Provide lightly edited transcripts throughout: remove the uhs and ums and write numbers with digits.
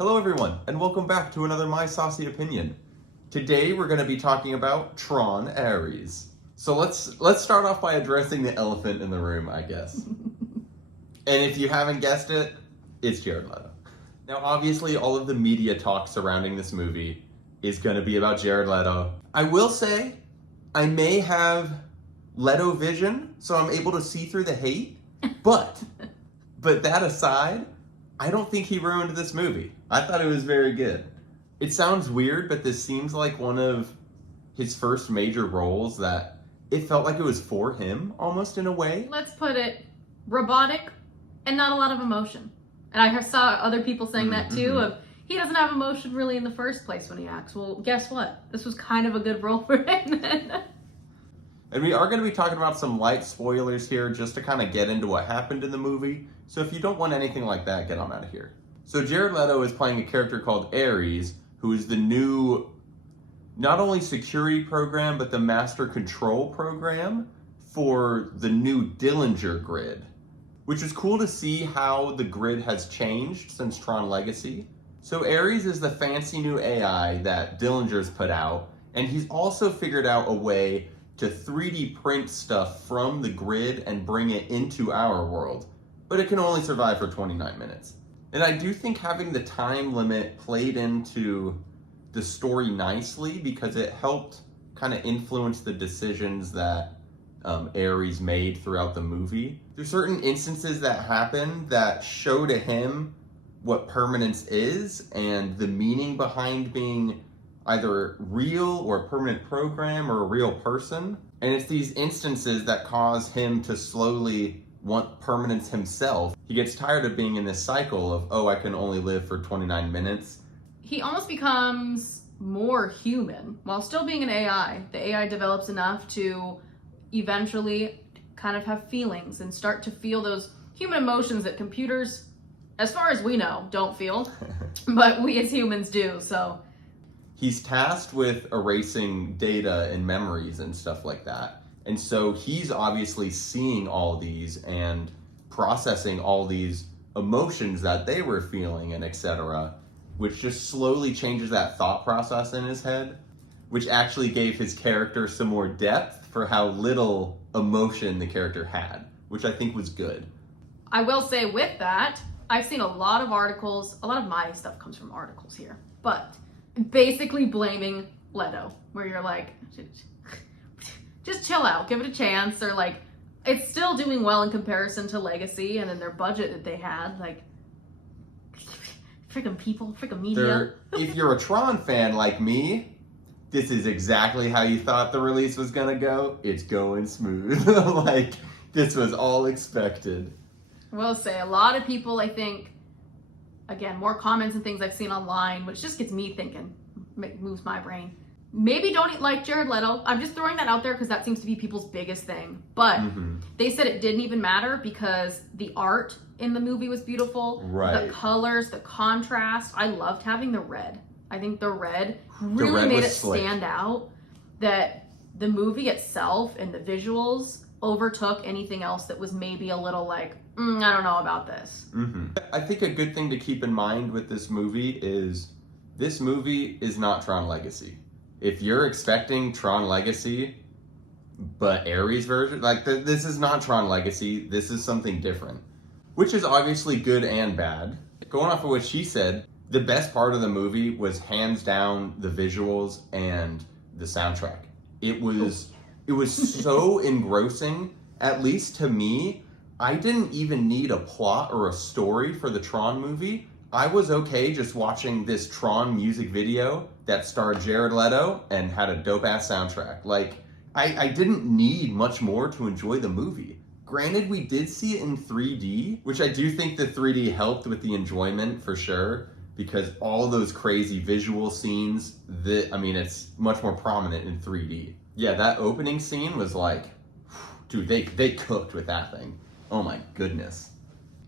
Hello everyone, and welcome back to another My Saucy Opinion. Today we're going to be talking about Tron Ares. So let's start off by addressing the elephant in the room, I guess. And if you haven't guessed it, it's Jared Leto. Now obviously all of the media talk surrounding this movie is going to be about Jared Leto. I will say, I may have Leto vision, so I'm able to see through the hate, but that aside, I don't think he ruined this movie. I thought it was very good. It sounds weird, but this seems like one of his first major roles that it felt like it was for him, almost in a way. Let's put it robotic and not a lot of emotion. And I saw other people saying that too, of he doesn't have emotion really in the first place when he acts. Well, guess what? This was kind of a good role for him. And we are going to be talking about some light spoilers here just to kind of get into what happened in the movie. So if you don't want anything like that, get on out of here. So Jared Leto is playing a character called Ares, who is the new, not only security program, but the master control program for the new Dillinger grid, which is cool to see how the grid has changed since Tron Legacy. So Ares is the fancy new AI that Dillinger's put out, and he's also figured out a way to 3D print stuff from the grid and bring it into our world, but it can only survive for 29 minutes. And I do think having the time limit played into the story nicely because it helped kind of influence the decisions that Ares made throughout the movie. There's certain instances that happen that show to him what permanence is and the meaning behind being either real or a permanent program or a real person. And it's these instances that cause him to slowly want permanence himself. He gets tired of being in this cycle of, oh, I can only live for 29 minutes. He almost becomes more human while still being an AI. The AI develops enough to eventually kind of have feelings and start to feel those human emotions that computers, as far as we know, don't feel, but we as humans do, so. He's tasked with erasing data and memories and stuff like that. And so he's obviously seeing all these and processing all these emotions that they were feeling and etc., which just slowly changes that thought process in his head, which actually gave his character some more depth for how little emotion the character had, which I think was good. I will say with that, I've seen a lot of articles, a lot of my stuff comes from articles here, but basically blaming Leto, where you're like, just chill out, give it a chance, or like, it's still doing well in comparison to Legacy and in their budget that they had, like, freaking people, freaking media. If you're a Tron fan like me, this is exactly how you thought the release was gonna go. It's going smooth. Like, this was all expected. I will say, a lot of people, I think, again, more comments and things I've seen online, which just gets me thinking, moves my brain. Maybe don't like Jared Leto. I'm just throwing that out there because that seems to be people's biggest thing. But they said it didn't even matter because the art in the movie was beautiful. Right. The colors, the contrast. I loved having the red. I think the red really made it stand out. That the movie itself and the visuals overtook anything else that was maybe a little like, I don't know about this. I think a good thing to keep in mind with this movie is not Tron Legacy. If you're expecting Tron Legacy, but Ares version, like this is not Tron Legacy, this is something different, which is obviously good and bad. Going off of what she said, the best part of the movie was hands down the visuals and the soundtrack. It was so engrossing, at least to me. I didn't even need a plot or a story for the Tron movie. I was okay just watching this Tron music video that starred Jared Leto and had a dope-ass soundtrack. Like, I didn't need much more to enjoy the movie. Granted, we did see it in 3D, which I do think the 3D helped with the enjoyment for sure, because all those crazy visual scenes, it's much more prominent in 3D. Yeah, that opening scene was like, dude, they cooked with that thing. Oh my goodness.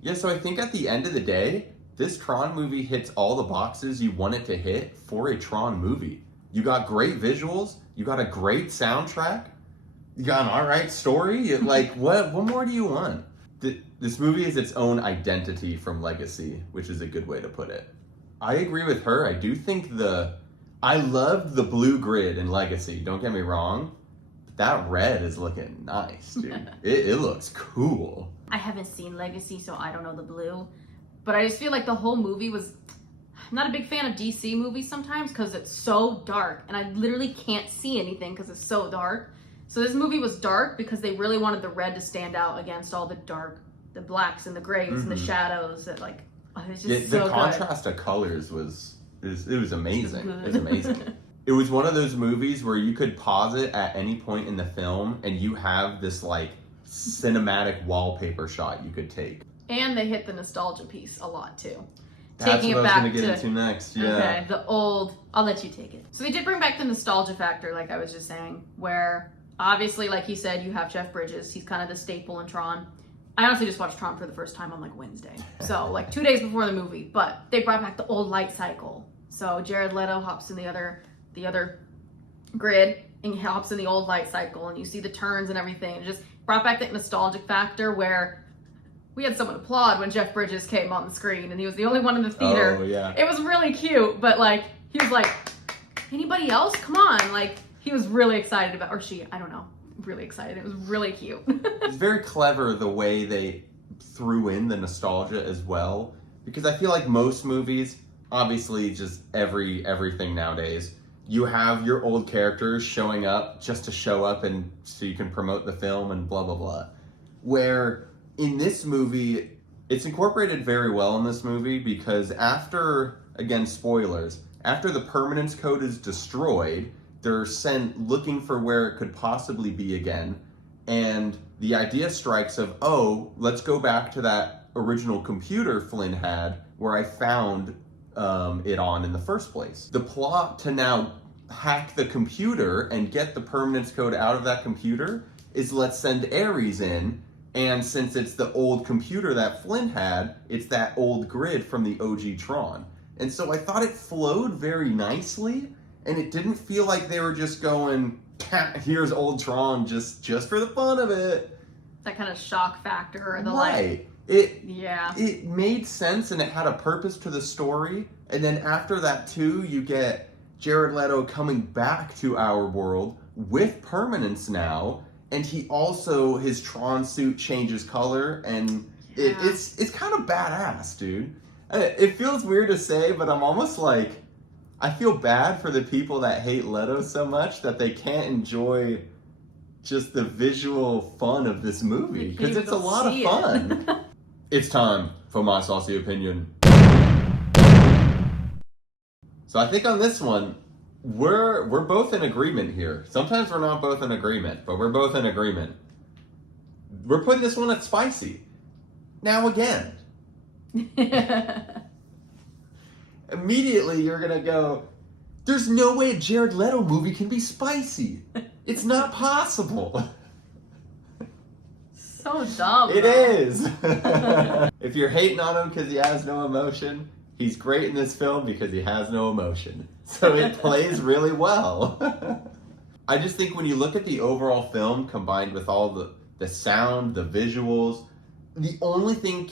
Yeah, so I think at the end of the day, this Tron movie hits all the boxes you want it to hit for a Tron movie. You got great visuals, you got a great soundtrack, you got an alright story. Like, what more do you want? This movie is its own identity from Legacy, which is a good way to put it. I agree with her. I do think I loved the blue grid in Legacy. Don't get me wrong. But that red is looking nice, dude. it looks cool. I haven't seen Legacy, so I don't know the blue. But I just feel like the whole movie was... I'm not a big fan of DC movies sometimes because it's so dark. And I literally can't see anything because it's so dark. So this movie was dark because they really wanted the red to stand out against all the dark, the blacks and the grays and the shadows that like... It was just so the good. contrast of colors was amazing. It was amazing. It was one of those movies where you could pause it at any point in the film and you have this like cinematic wallpaper shot you could take. And they hit the nostalgia piece a lot too. That's Taking what it I was back going to get into next. Yeah. Okay, the old... I'll let you take it. So they did bring back the nostalgia factor, like I was just saying, where obviously, like you said, you have Jeff Bridges. He's kind of the staple in Tron. I honestly just watched Tron for the first time on like Wednesday. So like 2 days before the movie. But they brought back the old light cycle. So Jared Leto hops in the other grid and he hops in the old light cycle and you see the turns and everything. It just brought back that nostalgic factor where we had someone applaud when Jeff Bridges came on the screen and he was the only one in the theater. Oh, yeah. It was really cute, but like he was like, anybody else? Come on. Like he was really excited about, or she, I don't know. Really excited. It was really cute. It's very clever the way they threw in the nostalgia as well, because I feel like most movies, obviously just everything nowadays, you have your old characters showing up just to show up and so you can promote the film and blah blah blah. Where in this movie, it's incorporated very well in this movie because after, again spoilers, after the permanence code is destroyed, they're sent looking for where it could possibly be again. And the idea strikes of, oh, let's go back to that original computer Flynn had where I found it on in the first place. The plot to now hack the computer and get the permanence code out of that computer is let's send Ares in. And since it's the old computer that Flynn had, it's that old grid from the OG Tron. And so I thought it flowed very nicely. And it didn't feel like they were just going, here's old Tron just for the fun of it. That kind of shock factor. Or the right. It made sense and it had a purpose to the story. And then after that too, you get Jared Leto coming back to our world with permanence now. And he also, his Tron suit changes color. And it's kind of badass, dude. It feels weird to say, but I'm almost like, I feel bad for the people that hate Leto so much that they can't enjoy just the visual fun of this movie because it's a lot of fun. It's time for my saucy opinion. So I think on this one, we're both in agreement here. Sometimes we're not both in agreement, but we're both in agreement. We're putting this one at spicy. Now again. Immediately you're gonna go, there's no way a Jared Leto movie can be spicy. It's not possible. So dumb. It is. If you're hating on him because he has no emotion, he's great in this film because he has no emotion. So it plays really well. I just think when you look at the overall film combined with all the sound, the visuals, the only thing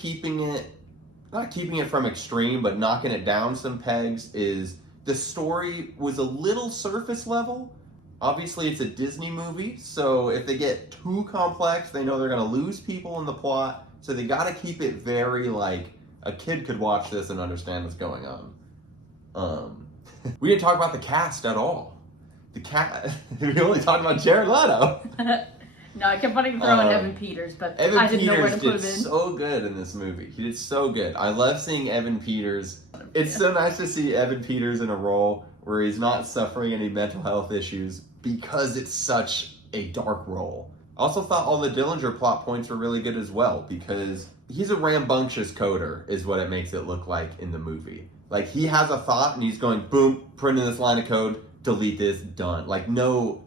not keeping it from extreme, but knocking it down some pegs is the story was a little surface level. Obviously, it's a Disney movie, so if they get too complex, they know they're going to lose people in the plot. So they got to keep it very like a kid could watch this and understand what's going on. We didn't talk about the cast at all. We only talked about Jared Leto. No, I kept wanting to throw in Evan Peters, but I didn't know where to put him in. Evan Peters did so good in this movie. He did so good. I love seeing Evan Peters. It's so nice to see Evan Peters in a role where he's not suffering any mental health issues because it's such a dark role. I also thought all the Dillinger plot points were really good as well because he's a rambunctious coder is what it makes it look like in the movie. Like he has a thought and he's going, boom, print in this line of code, delete this, done. Like no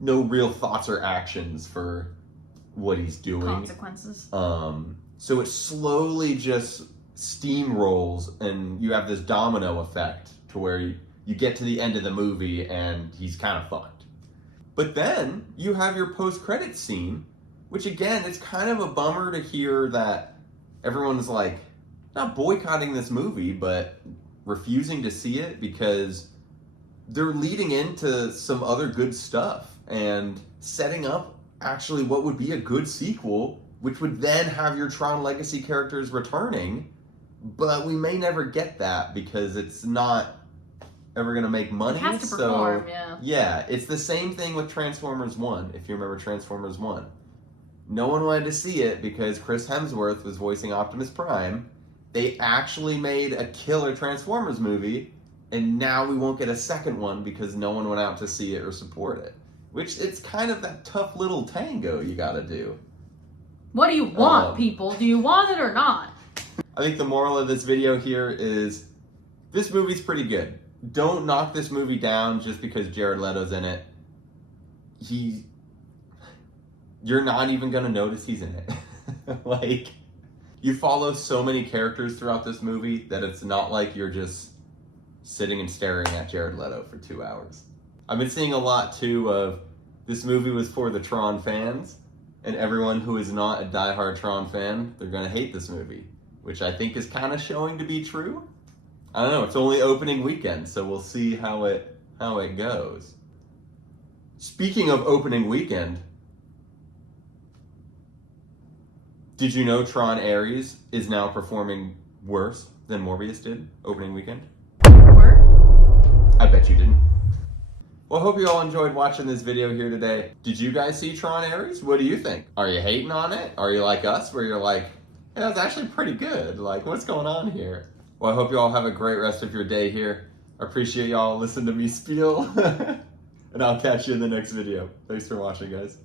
real thoughts or actions for what he's doing. Consequences. So it slowly just steamrolls and you have this domino effect to where you get to the end of the movie and he's kind of fucked. But then you have your post-credits scene, which again, it's kind of a bummer to hear that everyone's like, not boycotting this movie, but refusing to see it because they're leading into some other good stuff and setting up actually what would be a good sequel, which would then have your Tron Legacy characters returning, but we may never get that because it's not ever going to make money. It has to perform, yeah, it's the same thing with Transformers 1, if you remember Transformers 1. No one wanted to see it because Chris Hemsworth was voicing Optimus Prime. They actually made a killer Transformers movie, and now we won't get a second one because no one went out to see it or support it. Which, it's kind of that tough little tango you gotta do. What do you want, people? Do you want it or not? I think the moral of this video here is, this movie's pretty good. Don't knock this movie down just because Jared Leto's in it. You're not even gonna notice he's in it. Like, you follow so many characters throughout this movie that it's not like you're just sitting and staring at Jared Leto for 2 hours. I've been seeing a lot too of, this movie was for the Tron fans, and everyone who is not a diehard Tron fan, they're gonna hate this movie, which I think is kind of showing to be true. I don't know, it's only opening weekend, so we'll see how it goes. Speaking of opening weekend, did you know Tron Ares is now performing worse than Morbius did opening weekend? I bet you didn't. Well, I hope you all enjoyed watching this video here today. Did you guys see Tron Ares? What do you think? Are you hating on it? Are you like us, where you're like, yeah, it's actually pretty good. Like, what's going on here? Well, I hope you all have a great rest of your day here. I appreciate y'all listening to me spiel. And I'll catch you in the next video. Thanks for watching, guys.